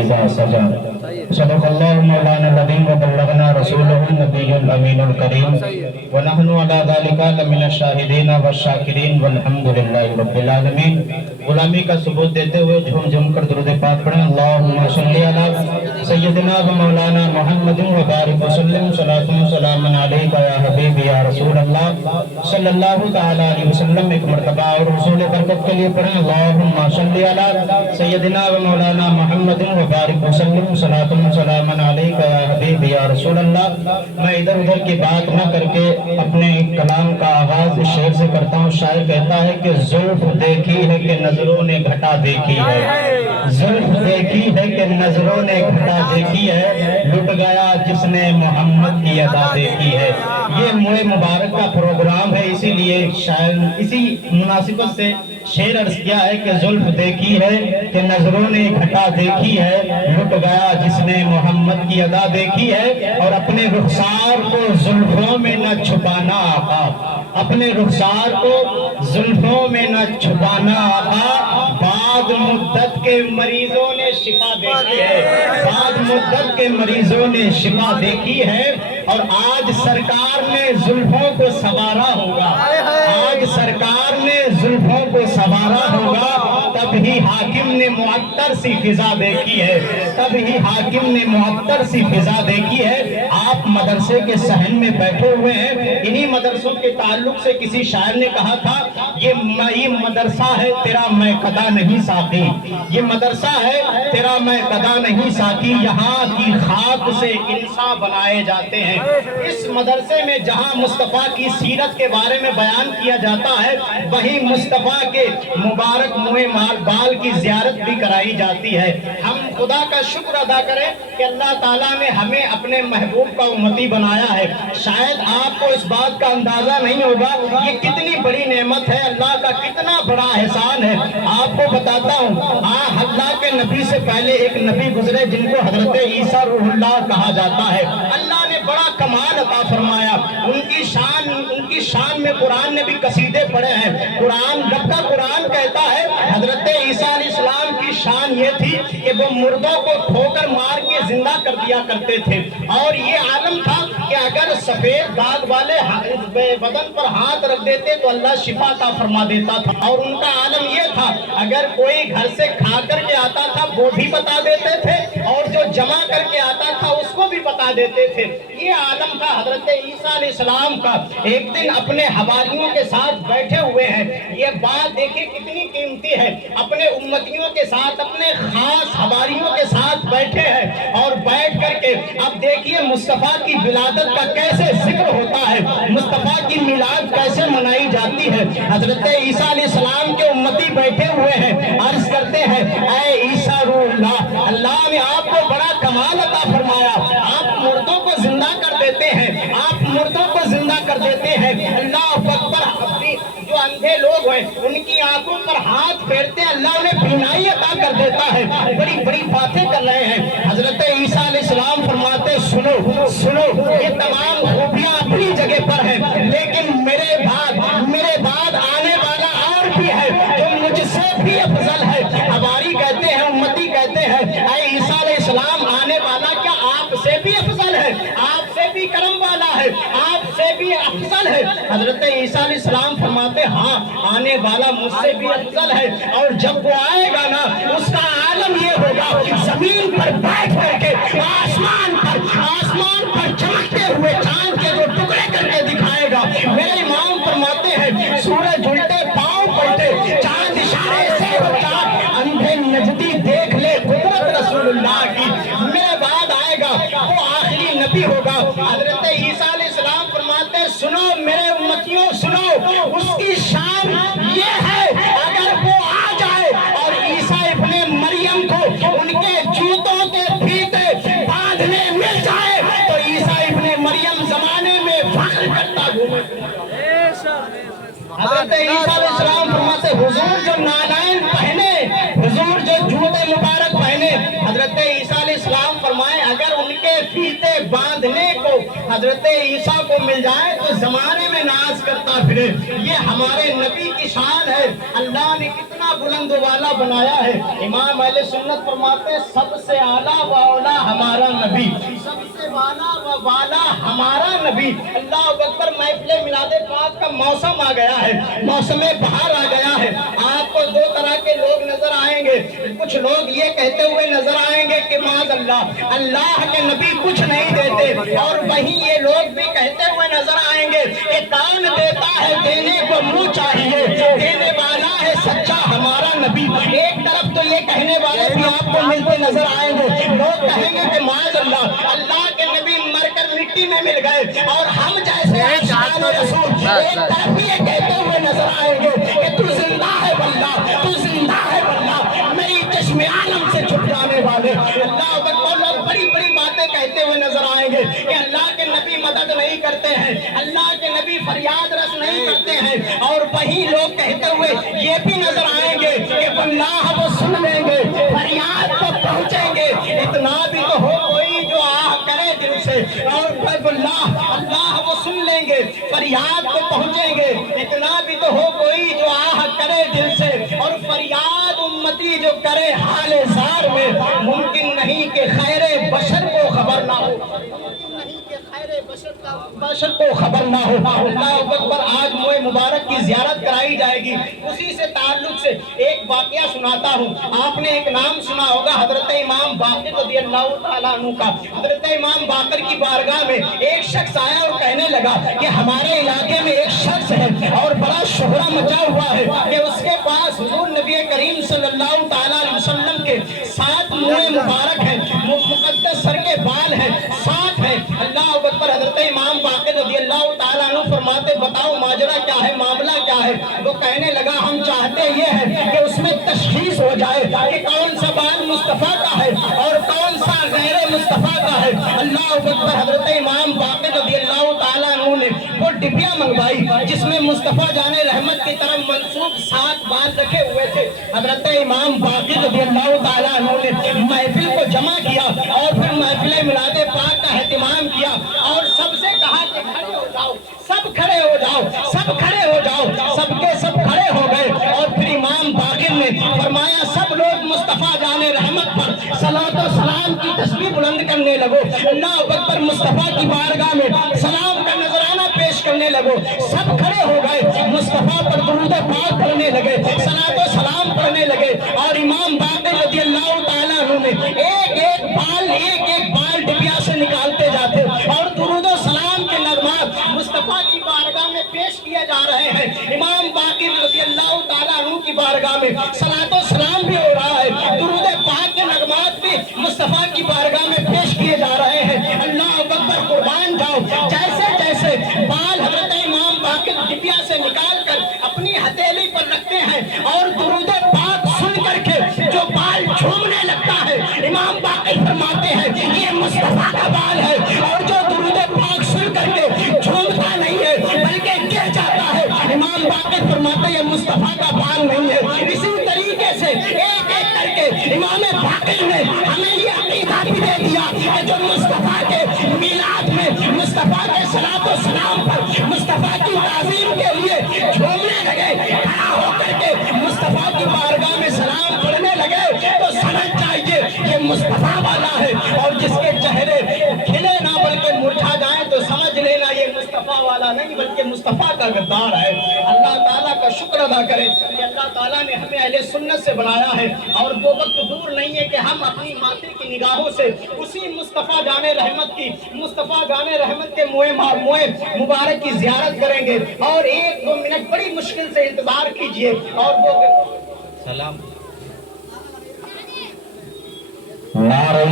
इज़ा सजा। सदक़ल्लाहु मौलाना अज़ीम व बल्लगना रसूलुहुन नबियुल अमीनुल करीम व नहनु अला ज़ालिका लमिनश शाहिदीन व शाकिरीन वल्हम्दुलिल्लाहि रब्बिल आलमीन। गुलामी का सबूत देते हुए झूम झूम कर दुरूद पाक पढ़ें। अल्लाहुम्मा सल्लि अला सय्यदिना व मौलाना मुहम्मदिन व बारिक व सल्लिम सलातुन व सलामुन अलैका या हबीबी या रसूल अल्लाह सल्लल्लाहु तआला अलैहि वसल्लम। एक मर्तबा और हुसूल बरकत के लिए पढ़ें। अल्लाहुम्मा सल्लि अला सय्यदिना व मौलाना मुहम्मदिन व बारिक व सल्लिम सलातुन व सलामुन अलैका या हबीबी या रसूल अल्लाह। मैं इधर उधर की बात न करके अपने कलाम का आगाज इस शेर से करता हूँ। शायर कहता है कि जुल्फ देखी है कि नजरों ने घटा देखी है, जुल्फ देखी है कि नजरों ने घटा देखी है, लुट गया जिसने मोहम्मद की अदा देखी है। ये मोए मुबारक का प्रोग्राम है, इसीलिए शायर इसी मुनासिबत से शेर अर्ज किया है कि जुल्फ देखी है कि नजरों ने घटा देखी है, लुट गया जिसने मोहम्मद की अदा देखी है। और अपने रुखसार को जुल्फों में न छुपाना आका, अपने रुखसार को जुल्फों में न छुपाना आका। बाद मुद्दत के मरीजों ने शिफा देखी है, बाद मुद्दत के मरीजों ने शिफा देखी है। और आज सरकार ने जुल्फों को संवारा होगा, आज सरकार ने जुल्फों को संवारा होगा, तब ही हाकिम ने मुअत्तर सी फिजा देखी है, तब ही हाकिम ने मुअत्तर सी फिजा देखी है। आप मदरसे के सहन में बैठे हुए हैं। इन्हीं मदरसों के ताल्लुक से किसी शायर ने कहा था, ये मदरसा है तेरा मैं कदा नहीं साकी, ये मदरसा है तेरा मैं कदा नहीं साकी, यहाँ की खाक से इंसान बनाए जाते हैं। इस मदरसे में जहाँ मुस्तफ़ा की सीरत के बारे में बयान किया जाता है, वहीं मुस्तफ़ा के मुबारक मुँह बाल की ज़ियारत भी कराई जाती है। हम खुदा का शुक्र अदा करें कि अल्लाह ताला ने हमें अपने महबूब का उम्मती बनाया है। शायद आपको इस बात का अंदाजा नहीं होगा ये कितनी बड़ी नेमत है, अल्लाह का कितना बड़ा एहसान है। आपको बताता हूँ, अल्लाह के नबी से पहले एक नबी गुजरे जिनको हजरत ईसा रूहुल्लाह कहा जाता है। अल्लाह ने बड़ा कमाल अता फरमाया, उनकी शान में कुरान ने भी कसीदे पढ़े हैं। कुरान जब का कुरान कहता है हजरत ईसा अलैहिस्सलाम की शान ये थी कि वो मुर्दों को ठोकर मार के जिंदा कर दिया करते थे। और ये आलम था कि अगर सफेद दाग वाले बदन पर हाथ रख देते तो अल्लाह शिफा अता फरमा देता था। और उनका आलम ये था, अगर कोई घर से खा करके आता था वो भी बता देते थे, और जो जमा करके आता था उसको भी बता देते थे। ये आलम था हजरत ईसा अलैहिस्सलाम का। एक दिन अपने हवारियों के साथ बैठे हुए हैं, ये बात देखिए कितनी कीमती है। अपने उम्मतियों के साथ, अपने खास हवारियों के साथ बैठे हैं, और बैठ करके अब देखिए मुस्तफ़ा की विलादत का कैसे जिक्र होता है, मुस्तफ़ा की मिलाद कैसे मनाई जाती है। हजरत ईसा अलैहिस्सलाम के उम्मती बैठे हुए हैं, अर्ज करते हैं, ऐ ईसा रूहुल्लाह, अल्लाह ने आपको बड़ा कमाल अता फरमाया, आप मुर्दों को जिंदा कर देते हैं, आप मुर्दों को जिंदा कर देते हैं। अल्लाह अकबर। जो अंधे लोग हैं उनकी आंखों पर हाथ फेरते अल्लाह उन्हें बीनाई अता कर देता है। बड़ी बड़ी बातें कर रहे हैं। हजरत ईसा अलैहिस्सलाम फरमाते, सुनो सुनो, ये तमाम खूबियां अपनी जगह पर है, लेकिन मेरे बाद आने वाला और भी है जो मुझसे भी अफजल है। हवारी कहते हैं, उम्मती कहते हैं, ऐ ईसा अलैहिस्सलाम आने वाला क्या आपसे भी अफजल है, आपसे भी करम वाला है, आपसे भी अफजल है। हजरत ईसा अलैहिस्सलाम फरमाते, हाँ आने वाला मुझसे भी अफजल है, और जब वो आएगा ना उसका आलम ये होगा कि जमीन पर बैठ करके आसमान पर चमकते हुए चांद के जो टुकड़े करके दिखाएगा। मेरे इमाम फरमाते हैं, सूरज उल्टे पांव पलटे, चांद इशारे से होता, अंधे नजदी देख ले कुदरत रसूलुल्लाह की। मेरे बाद आएगा वो आखिरी नबी होगा। हजरत ईसा अलैहिस्सलाम फरमाते, सुनो मेरे उम्मतियों सुनो, उसकी शान ये है, अगर वो आ जाए और ईसा इब्ने मरियम को उनके जूतों के फीते बांधने मिल जाए तो ईसा इब्ने मरियम जमाने में फख्र करता घूमे। हजरत ईसा अलैहिस्सलाम फरमाते, हुजूर जो नालायन पहने, हुजूर जो जूते मुबारक पहने, हजरत ईसा अलैहिस्सलाम फरमाए अगर उनके फीते बांधने को حضرت عیسیٰ کو مل جائے تو زمانے میں ناز کرتا پھرے. یہ ہمارے نبی کی شان ہے. اللہ نے کتنا بلند و بالا بنایا ہے. امام اہل سنت فرماتے ہیں سب سے اعلیٰ و اولا ہمارا نبی, سب سے والا و بالا ہمارا نبی. اللہ اکبر. محفل میلاد پاک کا موسم آ گیا ہے, موسم بہار آ گیا ہے. آپ کو دو طرح کے لوگ نظر آئیں گے. کچھ لوگ یہ کہتے ہوئے نظر آئیں گے کہ معاذ اللہ کے نبی کچھ نہیں دیتے, اور وہیں یہ لوگ بھی کہتے ہوئے نظر آئیں گے کہ دان دیتا ہے دینے کو منہ چاہیے, دینے والا ہے سچا ہمارا نبی. ایک طرف تو یہ کہنے والے بھی آپ کو ملتے نظر آئیں گے. لوگ کہیں گے کہ معاذ اللہ کے نبی مر کر مٹی میں مل گئے, اور ہم جیسے عاشقان رسول ایک طرف یہ کہتے ہوئے نظر آئیں گے کہ تو زندہ ہے واللہ, تو زندہ ہے واللہ, میری چشم عالم سے چھپ جانے والے. اللہ اکبر. لوگ بڑی بڑی باتیں کہتے ہوئے نظر آئیں گے کہ اللہ کے نبی مدد نہیں کرتے ہیں, اللہ کے نبی فریاد رس نہیں کرتے ہیں, اور وہی لوگ کہتے ہوئے یہ بھی نظر آئیں گے کہ واللہ وہ سن لیں گے, فریاد کو پہنچیں گے. اتنا بھی تو ہو کوئی جو آہ کرے دل سے, اور اللہ وہ سن لیں گے, فریاد کو پہنچیں گے. اتنا بھی تو ہو کوئی جو آہ کرے دل سے, اور فریاد امتی جو کرے حال زار میں. ممکن نہیں کہ خیر بشر کو خبر نہ ہو, بشر کو خبر نہ ہو. اللہ اکبر. آج موئے مبارک کی زیارت کرائی جائے گی. اسی سے تعلق سے ایک واقعہ سناتا ہوں. آپ نے ایک نام سنا ہوگا حضرت امام باقر رضی اللہ تعالیٰ عنہ کا. حضرت امام باقر کی بارگاہ میں ایک شخص آیا اور کہنے لگا کہ ہمارے علاقے میں ایک شخص ہے اور بڑا شہرہ مچا ہوا ہے کہ اس کے پاس حضور نبی کریم صلی اللہ تعالیٰ علیہ وسلم کے 7 منہ مبارک ہیں, مقدس سر کے بال ہیں, 7 ہیں. اللہ اکبر. حضرت امام باقر رضی اللہ تعالیٰ عنہ فرماتے بتاؤ ماجرا کیا ہے, معاملہ کیا ہے. وہ کہنے لگا ہم چاہتے یہ ہے کہ اس میں تشخیص ہو جائے کہ کون سا بال مصطفیٰ کا ہے اور کون سا غیر مصطفیٰ کا ہے. اللہ اکبر. حضرت امام باقر رضی اللہ تعالیٰ عنہ نے وہ ڈبیا منگوائی جس میں مصطفیٰ جان رحمت کی طرف منسوب 7 بال رکھے ہوئے تھے. حضرت امام باقر رضی اللہ تعالیٰ عنہ نے محفل کو جمع کیا اور پھر محفل میلاد پاک کا اہتمام کیا, اور سب سے کہا کہ کھڑے ہو جاؤ, سب کھڑے ہو جاؤ, سب کھڑے ہو جاؤ. سب کے سب کھڑے ہو گئے, اور پھر امام باقر نے فرمایا سب لوگ مصطفیٰ جان رحمت پر صلاۃ و سلام کی تسبیح بلند کرنے لگو. اللہ اکبر. مصطفیٰ کی بارگاہ میں سلام کا نذرانہ پیش کرنے لگو. سب کھڑے ہو گئے, مصطفیٰ پر درود پاک پڑھنے لگے, صلاۃ و سلام پڑھنے لگے, اور امام باقر رضی اللہ تعالیٰ عنہ نے ایک ایک بال ڈبیا سے نکالتے جاتے, اور درود و سلام کے نغمات مصطفیٰ کی بارگاہ میں پیش کیے جا رہے ہیں. امام باقر رضی اللہ تعالیٰ عنہ کی بارگاہ میں صلاۃ و سلام بھی ہو رہا ہے, درود پاک کے نغمات بھی مصطفیٰ کی بارگاہ میں پیش کیے جا رہے ہیں. اللہ اکبر. قربان جاؤ, جیسے جیسے بال حضرت امام باقر ڈبیا سے نکال کر اپنی ہتھیلی پر رکھتے ہیں, اور درود پاک سن کر کے جو بال جھومنے لگتا ہے, امام باقر فرماتے ہیں یہ مصطفیٰ کا بال ہے, اور جو درود پاک سن کر کے جھومتا نہیں ہے بلکہ گر جاتا ہے, امام باقر فرماتے ہیں یہ مصطفیٰ کا بال نہیں ہے. اسی طریقے سے ایک ایک کر کے امام باقر نے ہمیں یہ عقیدہ بھی دے دیا کہ جو مصطفیٰ کے میلاد میں مصطفیٰ کے صلاۃ و سلام پر مصطفیٰ کی تعظیم کے لیے جھومنے لگے, کھڑا ہو کر کے مصطفیٰ کی بارگاہ میں سلام پڑھنے لگے, تو سمجھ جائیے یہ مصطفیٰ والا ہے. اور جس کے چہرے کھلے نہ بلکہ مرجھا جائیں تو سمجھ لینا یہ مصطفیٰ والا نہیں بلکہ مصطفیٰ کا غدار ہے. اللہ تعالیٰ کا شکر ادا کریں کہ اللہ تعالیٰ نے ہمیں اہل سنت سے بنایا ہے, اور وہ وقت دور نہیں ہے کہ ہم اپنی ماتھے کی نگاہوں سے اسی مصطفیٰ جان رحمت کے موئے مبارک کی زیارت کریں گے. اور 1-2 منٹ بڑی مشکل سے انتظار کیجئے, اور وہ سلام. نعرہ